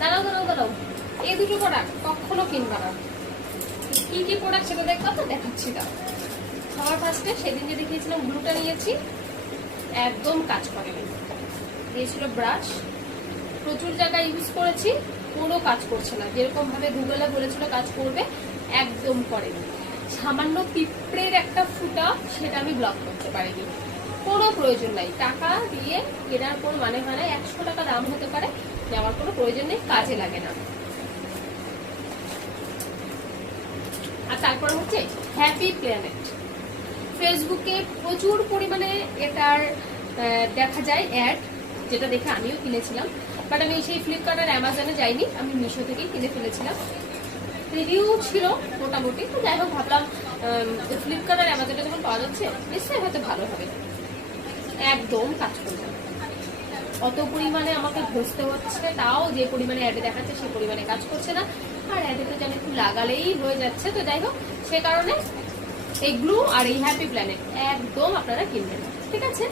দাঁড়াও দাঁড়াও দাঁড়াও, এই দুটো প্রোডাক্ট কখনো কিনবা না। কি কি প্রোডাক্ট সেটা দেখবা তো, দেখাচ্ছি। দাও, সবার ফার্স্টে সেদিন যে দেখিয়েছিলাম গ্লুটা নিয়েছি, একদম কাজ করেনি। দিয়েছিল ব্রাশ, প্রচুর জায়গায় ইউজ করেছি, কোনো কাজ করছে না। যেরকম ভাবে গুগলে বলেছিল কাজ করবে, একদম করেনি। সামান্য পিঁপড়ের একটা ফুটা, সেটা আমি ব্লক করতে পারিনি। কোনো প্রয়োজন নাই, টাকা দিয়ে কেনার কোনো মানে হয় না। 100 টাকা দাম হতে পারে, নেওয়ার কোনো প্রয়োজন নেই, কাজে লাগে না। আর তারপর হচ্ছে হ্যাপি প্ল্যানেট। ফেসবুকে প্রচুর পরিমাণে এটার দেখা যায় অ্যাড, যেটা দেখে আমিও কিনেছিলাম। বাট আমি সেই ফ্লিপকার্ট আর অ্যামাজনে যাইনি, আমি মিশো থেকেই কিনে ফেলেছিলাম। রিভিউ ছিল মোটামুটি, তো যাই হোক ভাবলাম ফ্লিপকার্ট আর অ্যামাজনে যখন পাওয়া যাচ্ছে নিশ্চয়ই হয়তো ভালো হবে। একদম কাজ করবে না, অত পরিমাণে আমাকে ঘষতে হচ্ছে, তাও যে পরিমাণে অ্যাডে দেখাচ্ছে সেই পরিমাণে কাজ করছে না। আর অ্যাডে তো জানি একটু লাগালেই হয়ে যাচ্ছে। তো যাই হোক, সে কারণে এই গ্লু আর এই হ্যাপি প্ল্যানেট একদম আপনারা কিনবেন না, ঠিক আছে।